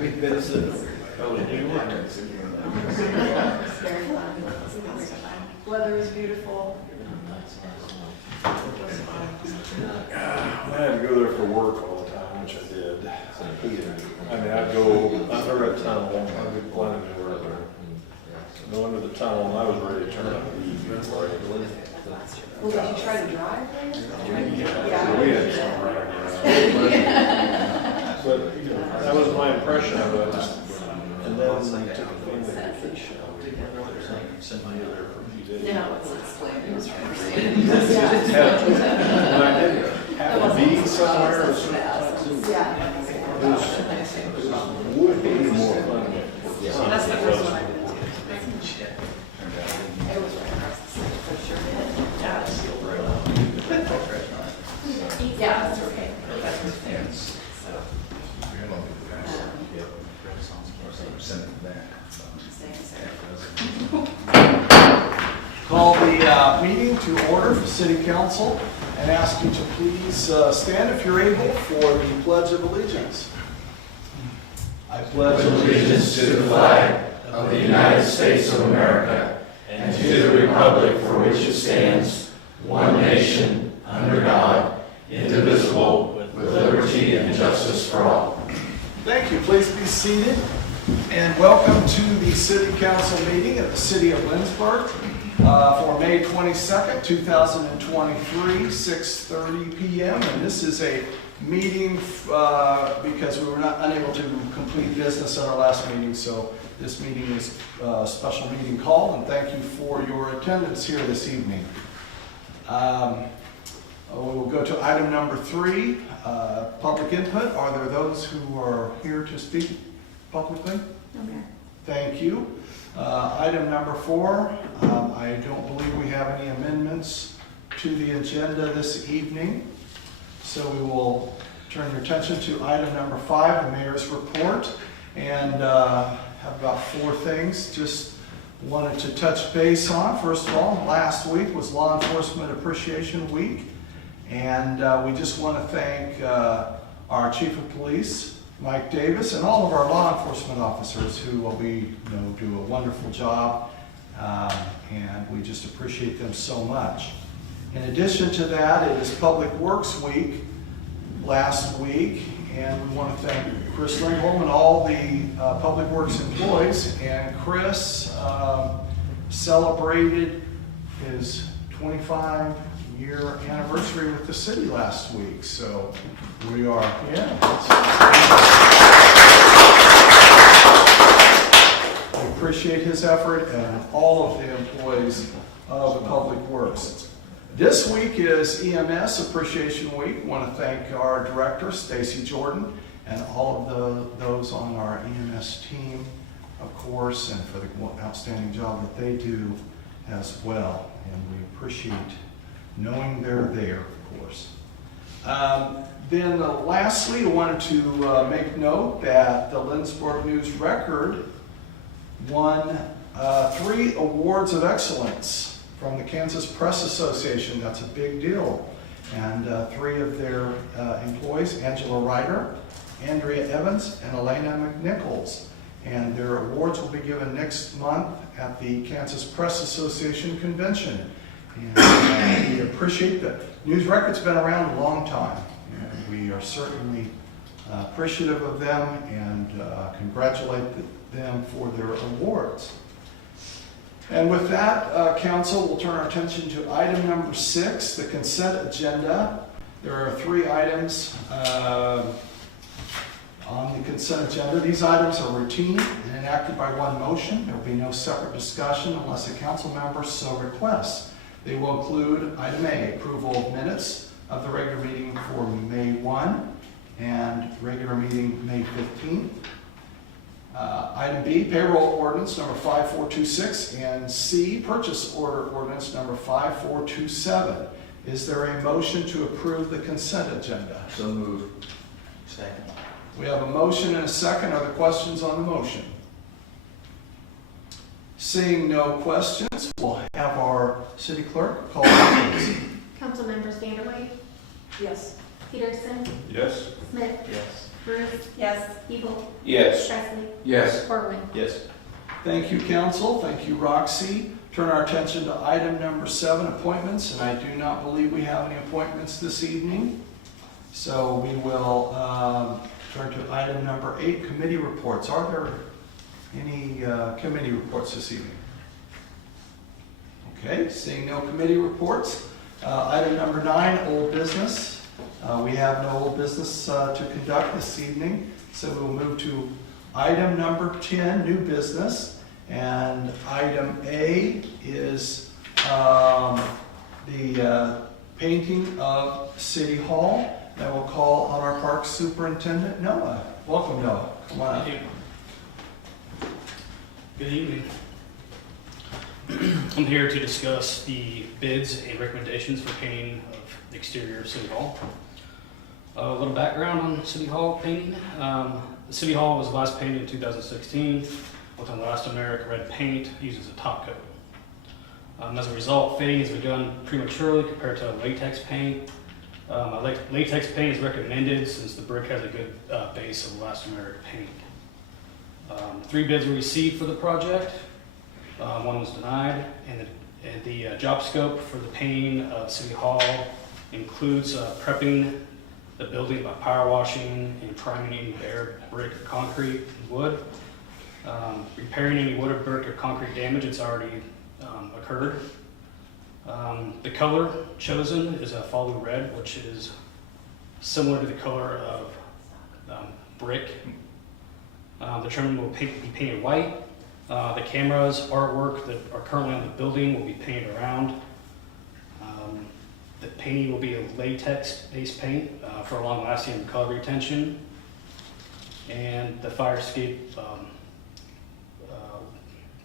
We visited. Oh, New York. It's very fun. Weather is beautiful. I had to go there for work all the time, which I did. I mean, I'd go under a tunnel, I'd be planning to work there. Go under the tunnel, and I was ready to turn up the leave. Well, did you try to drive there? So we had some around, but that was my impression of it. And then they took a family vacation. Sent me there for a few days. No, it's explained. It was And I did have a meeting somewhere or something. Yeah. It would be more fun. That's the first one I did. It was right across the street for sure. Yeah, that's okay. That's fair. Call the meeting to order for City Council and ask you to please stand if you're able for the Pledge of Allegiance. I pledge Allegiance to the flag of the United States of America and to the republic for which it stands, one nation, under God, indivisible, with liberty and justice for all. Thank you. Please be seated. And welcome to the City Council meeting at the City of Lindsborg for May 22nd, 2023, 6:30 p.m. And this is a meeting because we were not unable to complete business at our last meeting. So this meeting is a special meeting call, and thank you for your attendance here this evening. We will go to item number 3, public input. Are there those who are here to speak publicly? Okay. Thank you. Item number 4, I don't believe we have any amendments to the agenda this evening. So we will turn your attention to item number 5, the mayor's report, and have about 4 things just wanted to touch base on. First of all, last week was Law Enforcement Appreciation Week, and we just want to thank our Chief of Police, Mike Davis, and all of our law enforcement officers who will do a wonderful job, and we just appreciate them so much. In addition to that, it is Public Works Week last week, and we want to thank Chris Lindsborg and all the Public Works employees. And Chris celebrated his 25-year anniversary with the city last week, so we are, we appreciate his effort and all of the employees of the Public Works. This week is EMS Appreciation Week. I want to thank our director, Stacy Jordan, and all of those on our EMS team, of course, and for the outstanding job that they do as well. And we appreciate knowing they're there, of course. Then lastly, I wanted to make note that the Lindsborg News Record won 3 awards of excellence from the Kansas Press Association. That's a big deal. And 3 of their employees, Angela Ryder, Andrea Evans, and Elena McNichols. And their awards will be given next month at the Kansas Press Association convention. And we appreciate that. News Record's been around a long time. And we are certainly appreciative of them and congratulate them for their awards. And with that, Council, we'll turn our attention to item number 6, the consent agenda. There are 3 items on the consent agenda. These items are routine and enacted by one motion. There will be no separate discussion unless a council member so requests. They will include item A, approval of minutes of the regular meeting for May 1 and regular meeting May 15th. Item B, payroll ordinance number 5426, and C, purchase order ordinance number 5427. Is there a motion to approve the consent agenda? So moved. Second. We have a motion and a second. Are there questions on the motion? Seeing no questions, we'll have our city clerk call the please. Councilmembers Vanderway, Yes. Peterson, Yes. Smith, Yes. Bruce, Yes. Evil, Yes. Presley, Yes. Corwin. Yes. Thank you, council. Thank you, Roxy. Turn our attention to item number 7, appointments, and I do not believe we have any appointments this evening. So we will turn to item number 8, committee reports. Are there any committee reports this evening? Okay, seeing no committee reports. Item number 9, old business. We have no old business to conduct this evening, so we'll move to item number 10, new business. And item A is the painting of City Hall. And we'll call on our park superintendent, Noah. Welcome, Noah. Come on up. Thank you. Good evening. I'm here to discuss the bids and recommendations for painting of the exterior of City Hall. A little background on City Hall painting. The City Hall was last painted in 2016 with an elastomeric red paint used as a top coat. As a result, fading has begun prematurely compared to a latex paint. Latex paint is recommended since the brick has a good base of elastomeric paint. 3 bids were received for the project. 1 was denied, and the job scope for the painting of City Hall includes prepping the building by power washing and priming any bare brick or concrete and wood, repairing any wood or brick or concrete damage that's already occurred. The color chosen is a follow red, which is similar to the color of brick. The trim will be painted white. The cameras, artwork that are currently on the building will be painted around. The painting will be a latex-based paint for long-lasting color retention. And the fire escape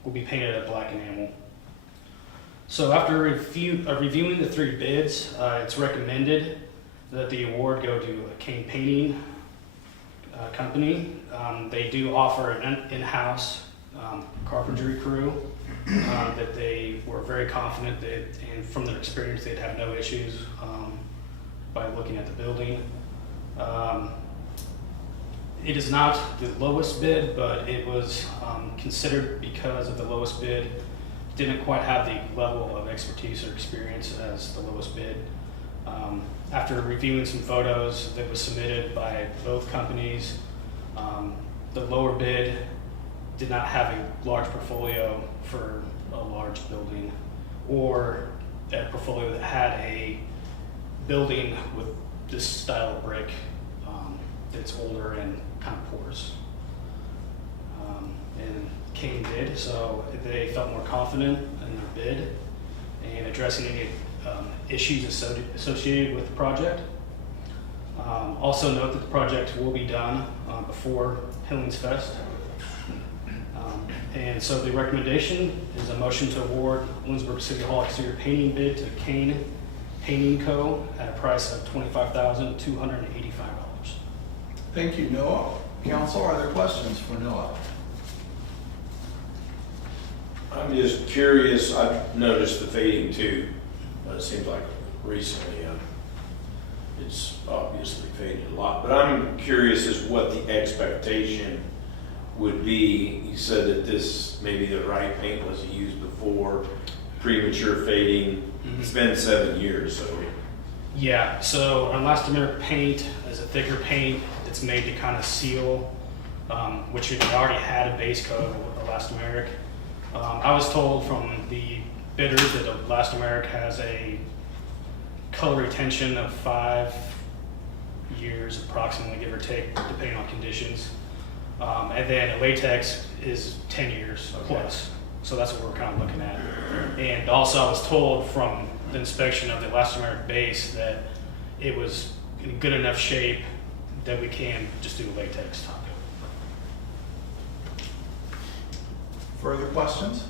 will be painted a black enamel. So after reviewing the 3 bids, it's recommended that the award go to a Kane Painting company. They do offer an in-house carpentry crew that they were very confident that, and from their experience, they'd have no issues by looking at the building. It is not the lowest bid, but it was considered because of the lowest bid didn't quite have the level of expertise or experience as the lowest bid. After reviewing some photos that was submitted by both companies, the lower bid did not have a large portfolio for a large building, or a portfolio that had a building with this style of brick that's older and kind of porous. And Kane did, so they felt more confident in their bid and addressing any issues associated with the project. Also note that the project will be done before Hillings Fest. And so the recommendation is a motion to award Lindsborg City Hall exterior painting bid to Kane Painting Co. at a price of $25,285. Thank you, Noah. Council, are there questions for Noah? I'm just curious, I've noticed the fading too, but it seems like recently it's obviously faded a lot. But I'm curious as what the expectation would be. You said that this, maybe the right paint was used before, premature fading. Mm-hmm. It's been 7 years, so. Yeah, so an elastomeric paint is a thicker paint that's made to kind of seal, which it already had a base coat of elastomeric. I was told from the bidders that elastomeric has a color retention of 5 years approximately, give or take, depending on conditions. And then a latex is 10 years plus. So that's what we're kind of looking at. And also I was told from the inspection of the elastomeric base that it was in good enough shape that we can just do a latex top coat. Further questions?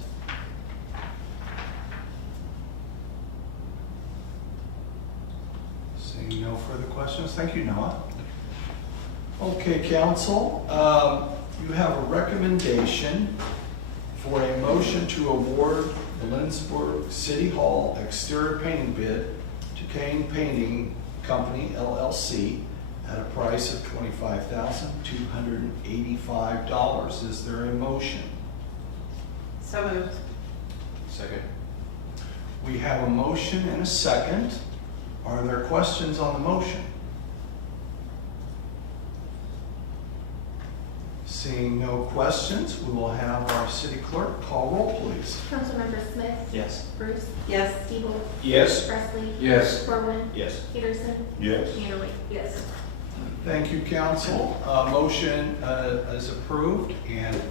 Seeing no further questions, thank you, Noah. Okay, council, you have a recommendation for a motion to award the Lindsborg City Hall exterior painting bid to Kane Painting Company, LLC, at a price of $25,285. Is there a motion? So moved. Second. We have a motion and a second. Are there questions on the motion? Seeing no questions, we will have our city clerk call roll, please. Councilmember Smith? Yes. Bruce? Yes. Siebel? Yes? Presley? Yes. Corwin? Yes. Peterson? Yes. Manley? Yes. Thank you, council. Motion is approved, and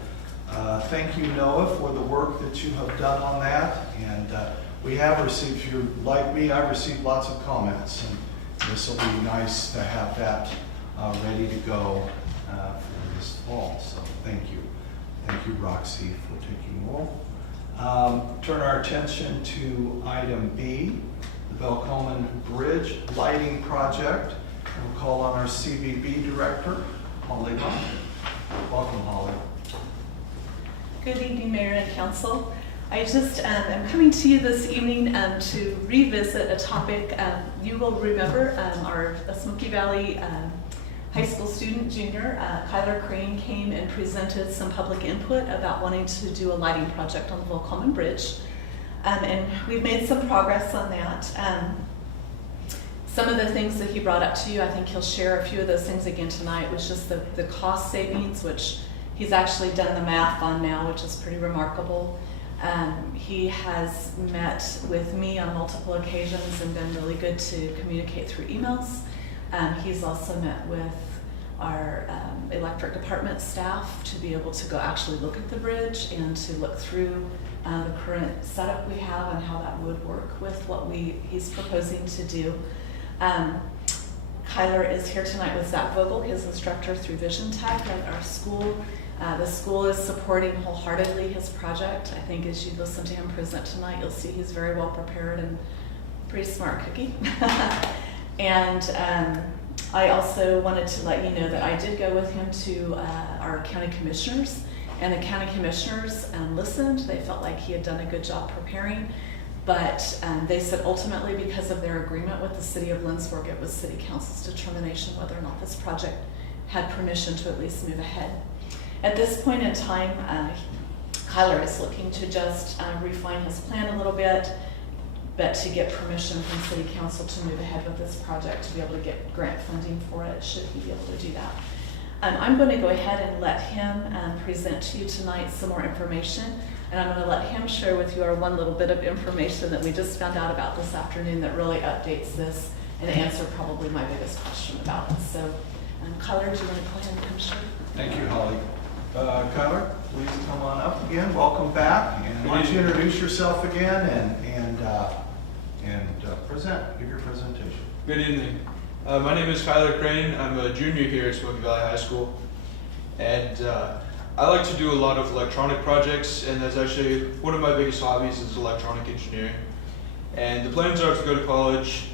thank you, Noah, for the work that you have done on that. And we have received, if you're like me, I've received lots of comments, and this will be nice to have that ready to go for this fall. So thank you. Thank you, Roxy, for taking roll. Turn our attention to item B, the Belcomen Bridge Lighting Project. We'll call on our CBB Director, Holly Hunt. Welcome, Holly. Good evening, Mayor and Council. I just am coming to you this evening to revisit a topic. You will remember our Smoky Valley high school student, junior, Kyler Crane, came and presented some public input about wanting to do a lighting project on the Belcomen Bridge. And we've made some progress on that. Some of the things that he brought up to you, I think he'll share a few of those things again tonight, was just the cost savings, which he's actually done the math on now, which is pretty remarkable. He has met with me on multiple occasions and been really good to communicate through emails. He's also met with our electric department staff to be able to go actually look at the bridge and to look through the current setup we have and how that would work with what he's proposing to do. Kyler is here tonight with Zach Vogel, his instructor through Vision Tech at our school. The school is supporting wholeheartedly his project. I think as you listen to him present tonight, you'll see he's very well prepared and pretty smart cookie. And I also wanted to let you know that I did go with him to our county commissioners, and the county commissioners listened. They felt like he had done a good job preparing, but they said ultimately, because of their agreement with the city of Lindsborg, it was city council's determination whether or not this project had permission to at least move ahead. At this point in time, Kyler is looking to just refine his plan a little bit, but to get permission from city council to move ahead with this project, to be able to get grant funding for it, should he be able to do that. I'm going to go ahead and let him present to you tonight some more information, and I'm going to let him share with you our one little bit of information that we just found out about this afternoon that really updates this and answer probably my biggest question about it. So, Kyler, do you want to go ahead and come share? Thank you, Holly. Kyler, please come on up again. Welcome back. And why don't you introduce yourself again and present, give your presentation. Good evening. My name is Kyler Crane. I'm a junior here at Smoky Valley High School. And I like to do a lot of electronic projects, and that's actually one of my biggest hobbies is electronic engineering. And the plans are to go to college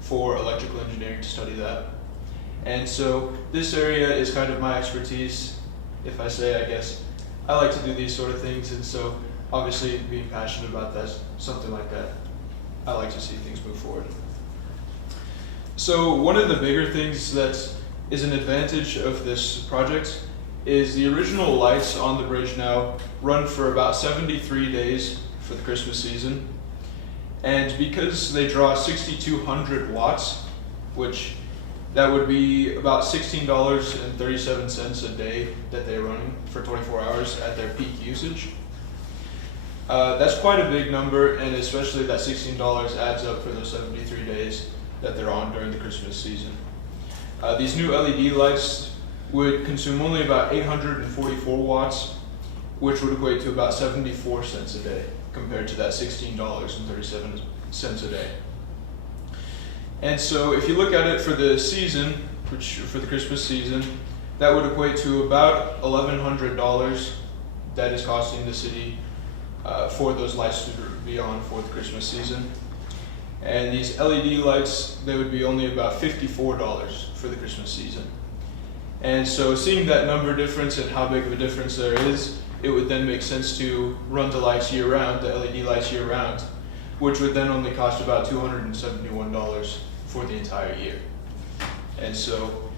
for electrical engineering to study that. And so this area is kind of my expertise. If I say, I guess, I like to do these sort of things, and so obviously being passionate about that, something like that, I like to see things move forward. So one of the bigger things that is an advantage of this project is the original lights on the bridge now run for about 73 days for the Christmas season. And because they draw 6,200 watts, which that would be about $16.37 a day that they're running for 24 hours at their peak usage. That's quite a big number, and especially that $16 adds up for those 73 days that they're on during the Christmas season. These new LED lights would consume only about 844 watts, which would equate to about 74 cents a day compared to that $16.37 a day. And so if you look at it for the season, which for the Christmas season, that would equate to about $1,100 that is costing the city for those lights to be on for the Christmas season. And these LED lights, they would be only about $54 for the Christmas season. And so seeing that number difference and how big of a difference there is, it would then make sense to run the lights year round, the LED lights year round, which would then only cost about $271 for the entire year. And so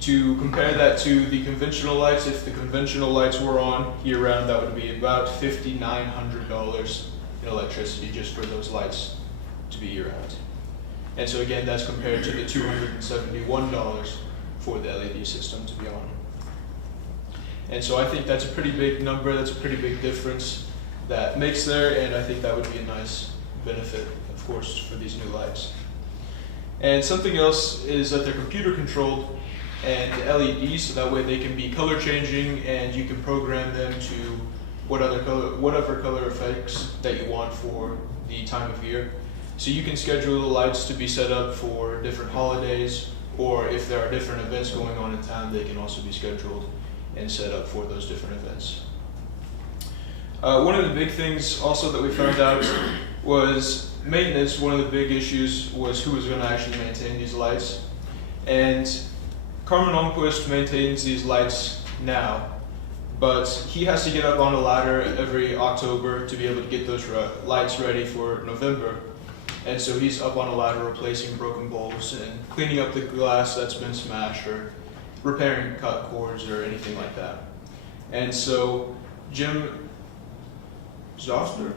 to compare that to the conventional lights, if the conventional lights were on year-round, that would be about $5,900 in electricity just for those lights to be year-round. And so again, that's compared to the $271 for the LED system to be on. And so I think that's a pretty big number, that's a pretty big difference that makes there, and I think that would be a nice benefit, of course, for these new lights. And something else is that they're computer controlled and LEDs, so that way they can be color changing and you can program them to whatever color effects that you want for the time of year. So you can schedule the lights to be set up for different holidays, or if there are different events going on in town, they can also be scheduled and set up for those different events. One of the big things also that we found out was maintenance. One of the big issues was who was going to actually maintain these lights. And Carmen Almquist maintains these lights now, but he has to get up on a ladder every October to be able to get those lights ready for November. And so he's up on a ladder replacing broken bulbs and cleaning up the glass that's been smashed or repairing cut cords or anything like that. And so Jim Osner?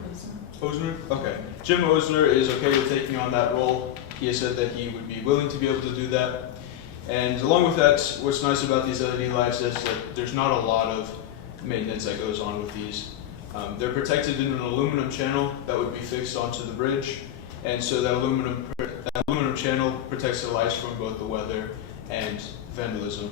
Okay. Jim Osner is okay with taking on that role. He has said that he would be willing to be able to do that. And along with that, what's nice about these LED lights is that there's not a lot of maintenance that goes on with these. They're protected in an aluminum channel that would be fixed onto the bridge. And so that aluminum channel protects the lights from both the weather and vandalism.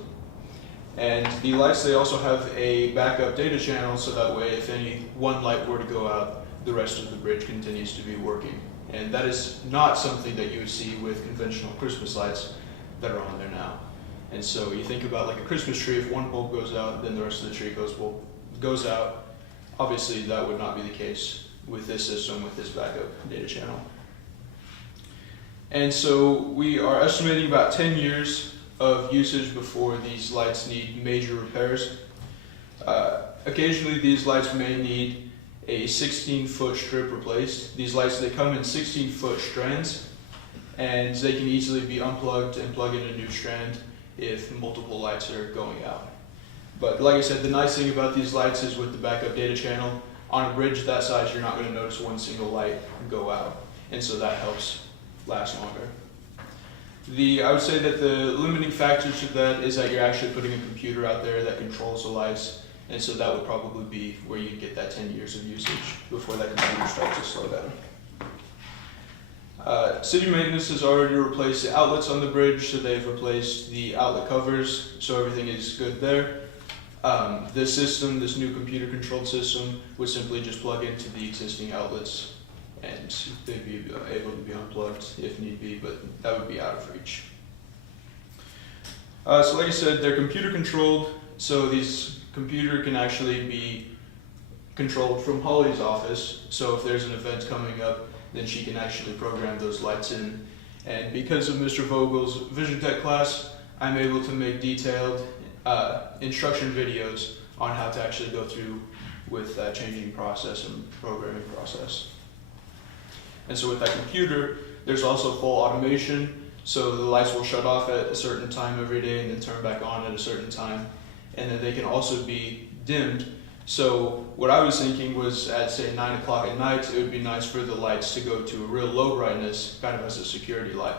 And the lights, they also have a backup data channel, so that way if any one light were to go out, the rest of the bridge continues to be working. And that is not something that you would see with conventional Christmas lights that are on there now. And so you think about like a Christmas tree, if one bulb goes out, then the rest of the tree goes out. Obviously that would not be the case with this system, with this backup data channel. And so we are estimating about 10 years of usage before these lights need major repairs. Occasionally these lights may need a 16-foot strip replaced. These lights, they come in 16-foot strands, and they can easily be unplugged and plug in a new strand if multiple lights are going out. But like I said, the nice thing about these lights is with the backup data channel, on a bridge that size, you're not going to notice one single light go out, and so that helps last longer. I would say that the limiting factor to that is that you're actually putting a computer out there that controls the lights, and so that would probably be where you get that 10 years of usage before that computer starts to slow down. City maintenance has already replaced the outlets on the bridge, so they've replaced the outlet covers, so everything is good there. This system, this new computer controlled system, would simply just plug into the existing outlets and they'd be able to be unplugged if need be, but that would be out of reach. So like I said, they're computer controlled, so these computer can actually be controlled from Holly's office. So if there's an event coming up, then she can actually program those lights in. And because of Mr. Vogel's Vision Tech class, I'm able to make detailed instruction videos on how to actually go through with that changing process and programming process. And so with that computer, there's also full automation, so the lights will shut off at a certain time every day and then turn back on at a certain time. And then they can also be dimmed. So what I was thinking was at say 9 o'clock at night, it would be nice for the lights to go to a real low brightness, kind of as a security light.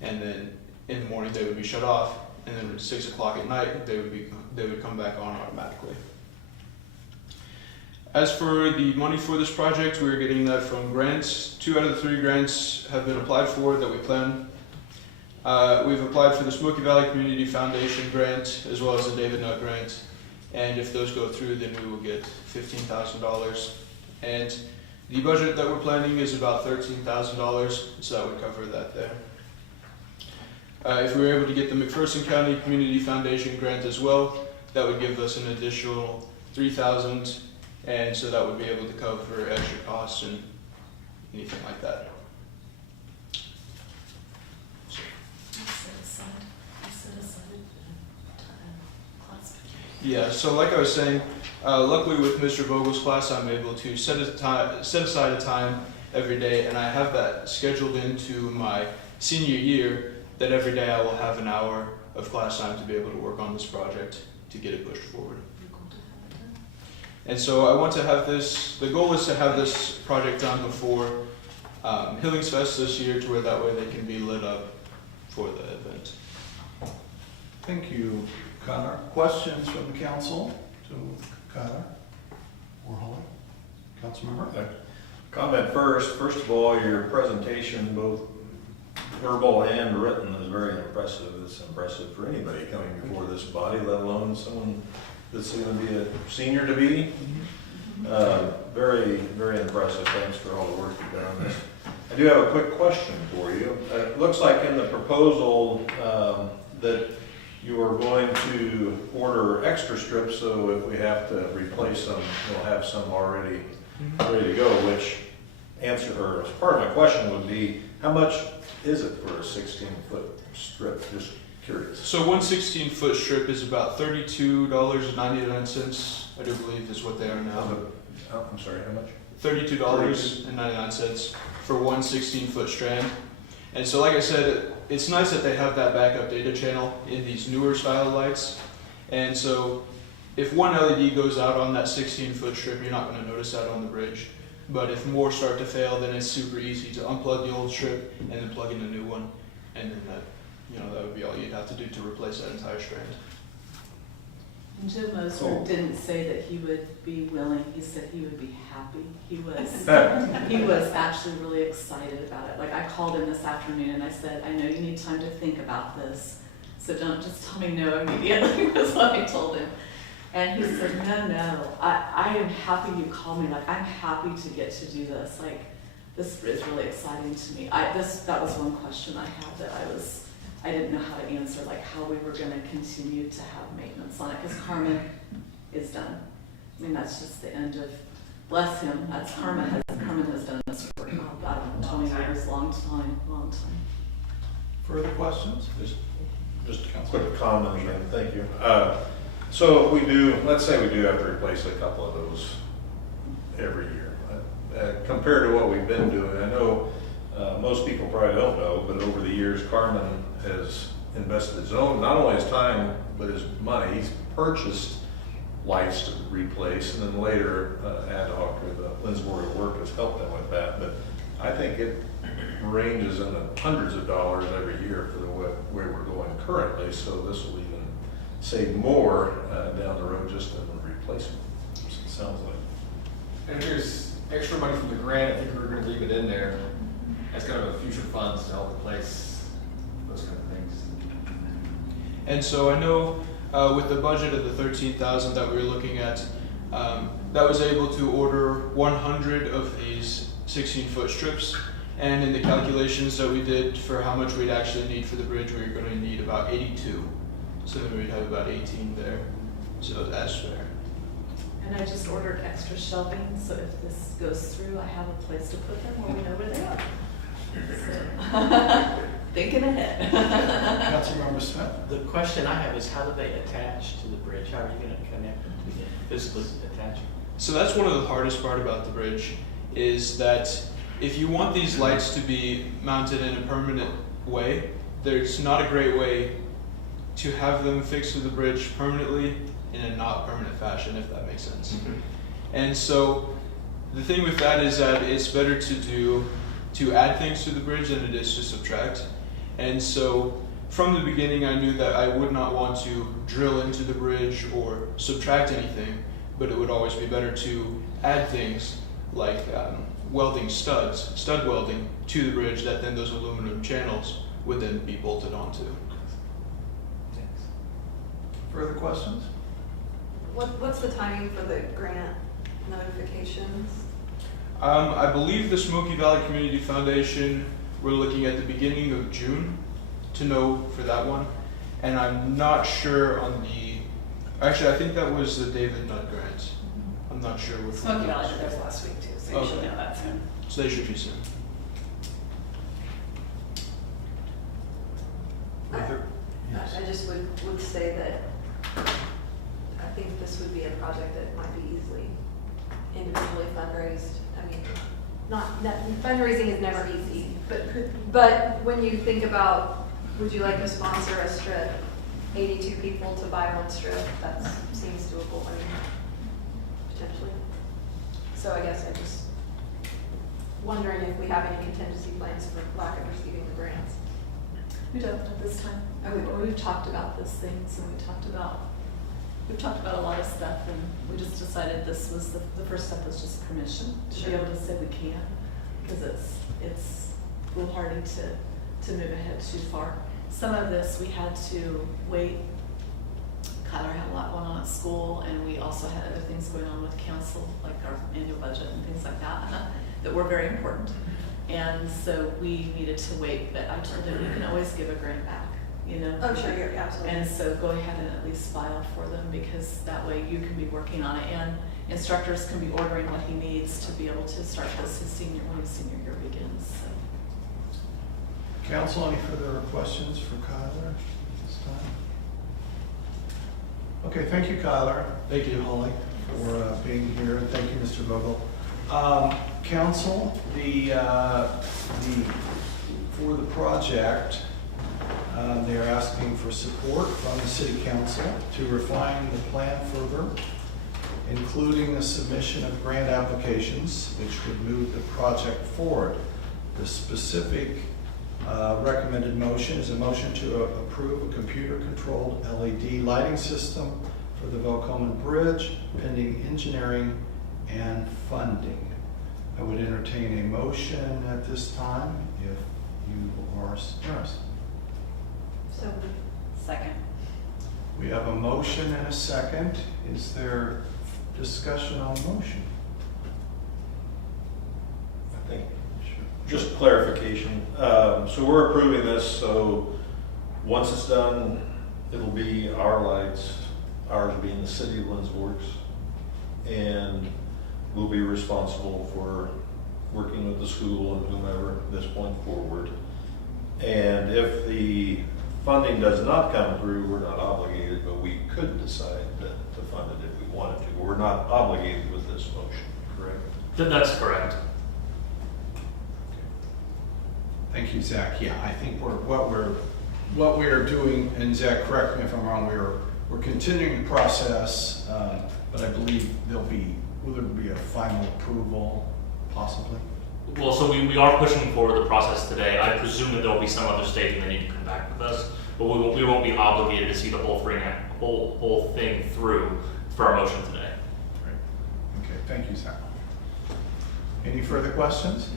And then in the morning they would be shut off, and then at 6 o'clock at night, they would come back on automatically. As for the money for this project, we're getting that from grants. 2 out of the 3 grants have been applied for that we plan. We've applied for the Smoky Valley Community Foundation grant, as well as the David Nutt grant. And if those go through, then we will get $15,000. And the budget that we're planning is about $13,000, so that would cover that there. If we were able to get the McPherson County Community Foundation grant as well, that would give us an additional $3,000. And so that would be able to cover extra costs and anything like that. Yeah, so like I was saying, luckily with Mr. Vogel's class, I'm able to set aside a time every day, and I have that scheduled into my senior year that every day I will have an hour of class time to be able to work on this project to get it pushed forward. And so I want to have this, the goal is to have this project done before Hillings Fest this year, to where that way they can be lit up for the event. Thank you, Connor. Questions from the council to Connor or Holly? Councilmember? Comment first. First of all, your presentation, both verbal and written, is very impressive. It's impressive for anybody coming before this body, let alone someone that's going to be a senior to be. Very, very impressive. Thanks for all the work you've done on this. I do have a quick question for you. It looks like in the proposal that you are going to order extra strips, so if we have to replace them, we'll have some already ready to go, which part of my question would be, how much is it for a 16-foot strip? Just curious. So one 16-foot strip is about $32.99, I do believe is what they are now. I'm sorry, how much? $32.99 for one 16-foot strand. And so like I said, it's nice that they have that backup data channel in these newer style lights. And so if one LED goes out on that 16-foot strip, you're not going to notice that on the bridge. But if more start to fail, then it's super easy to unplug the old strip and then plug in a new one. And then that would be all you'd have to do to replace that entire strand. And Jim Moser didn't say that he would be willing, he said he would be happy. He was actually really excited about it. Like, I called him this afternoon and I said, I know you need time to think about this, so don't just tell me no immediately, was what I told him. And he said, no, I am happy you called me. Like, I'm happy to get to do this. Like, this is really exciting to me. That was one question I had that I didn't know how to answer, like how we were going to continue to have maintenance on it, because Carmen is done. I mean, that's just the end of, bless him, Carmen has done this for about 20 years, long time. Further questions? Just a quick comment again, thank you. So if we do, let's say we do have to replace a couple of those every year. Compared to what we've been doing, I know most people probably don't know, but over the years, Carmen has invested his own, not only his time, but his money. He's purchased lights to replace, and then later ad hoc with Lindsborg work has helped them with that. But I think it ranges in the hundreds of dollars every year for the way we're going currently, so this will even save more down the road just in the replacement, it sounds like. And if there's extra money from the grant, I think we're going to leave it in there as kind of a future funds to help replace those kind of things. And so I know with the budget of the $13,000 that we were looking at, that was able to order 100 of these 16-foot strips. And in the calculations that we did for how much we'd actually need for the bridge, we were going to need about 82. So then we'd have about 18 there. So that's fair. And I just ordered extra shelving, so if this goes through, I have a place to put them where we know where they are. So, thinking ahead. Councilmember Smith? The question I have is, how do they attach to the bridge? How are you going to connect them to physically attach? So that's one of the hardest part about the bridge, is that if you want these lights to be mounted in a permanent way, there's not a great way to have them fixed to the bridge permanently in a not permanent fashion, if that makes sense. Mm-hmm. And so the thing with that is that it's better to add things to the bridge than it is to subtract. And so from the beginning I knew that I would not want to drill into the bridge or subtract anything, but it would always be better to add things like welding stud welding to the bridge, that then those aluminum channels would then be bolted onto. Thanks. Further questions? What's the timing for the grant notifications? I believe the Smoky Valley Community Foundation, we're looking at the beginning of June to know for that one. And I'm not sure on actually I think that was the David Nutt grant. I'm not sure which one. Smoky Valley did theirs last week too, so you should know that soon. So they should be soon. I just would say that I think this would be a project that might be easily individually fundraised. I mean, fundraising is never easy. But could, But when you think about, would you like to sponsor a strip, 82 people to buy one strip, that seems doable, I mean, potentially. So I guess I just wondering if we have any contingency plans for lack of receiving the grants. we don't at this time. We've talked about those things, and we've talked about a lot of stuff, and we just decided this was the first step was just permission to be able to say we can, because it's foolhardy to move ahead too far. Some of this we had to wait. Kyler had a lot going on at school, and we also had other things going on with council, like our annual budget and things like that, that were very important. And so we needed to wait, but I told him you can always give a grant back, you know? Oh, sure, yeah, absolutely. And so go ahead and at least file for them, because that way you can be working on it, and instructors can be ordering what he needs to be able to start this when his senior year begins, so. Council, any further questions for Kyler this time? Okay, thank you, Kyler. Thank you, Holly, for being here, and thank you, Mr. Vogel. Council, for the project, they're asking for support from the City Council to refine the plan further, including the submission of grant applications, which would move the project forward. The specific recommended motion is a motion to approve a computer-controlled LED lighting system for the Velcomen Bridge, pending engineering and funding. I would entertain a motion at this time if you are interested. So, Second. We have a motion and a second. Is there discussion on the motion? I think, just clarification. So we're approving this, so once it's done, it'll be our lights, ours being the city of Lindsborg's, and we'll be responsible for working with the school and whomever at this point forward. And if the funding does not come through, we're not obligated, but we could decide to fund it if we wanted to. We're not obligated with this motion, correct? That's correct. Thank you, Zach. Yeah, I think what we're doing, and Zach, correct me if I'm wrong, we're continuing the process, but I believe will there be a final approval, possibly? Well, so we are pushing forward the process today. I presume that there will be some other stage and they need to come back with us, but we won't be obligated to see the whole thing through for our motion today. Right. Okay, thank you, Zach. Any further questions?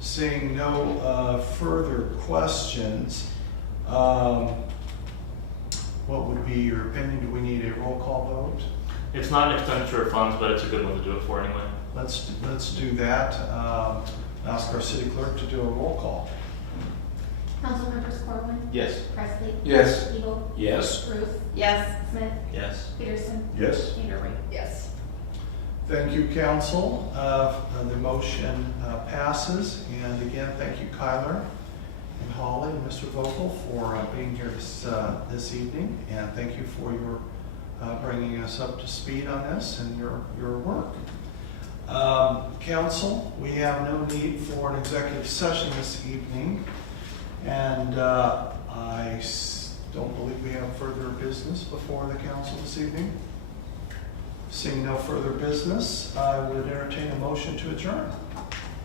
Seeing no further questions, what would be your opinion? Do we need a roll call vote? It's not an expenditure of funds, but it's a good one to do it for anyway. Let's do that. Ask our city clerk to do a roll call. Councilmembers Corwin. Yes. Presley. Yes. Eagle. Yes. Ruth. Yes. Smith. Yes. Peterson. Yes. Vanderway. yes. Thank you, council. The motion passes. And again, thank you, Kyler and Holly and Mr. Vogel for being here this evening. And thank you for your bringing us up to speed on this and your work. Council, we have no need for an executive session this evening. And I don't believe we have further business before the council this evening. Seeing no further business, I would entertain a motion to adjourn.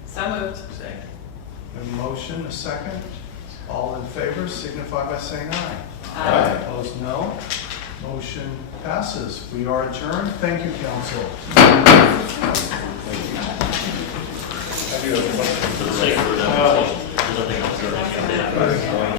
So moved. Second. A motion, a second. All in favor signify by saying aye. Aye. Opposed, no. Motion passes. We are adjourned. Thank you, council. For the sake of the presentation, there's nothing else.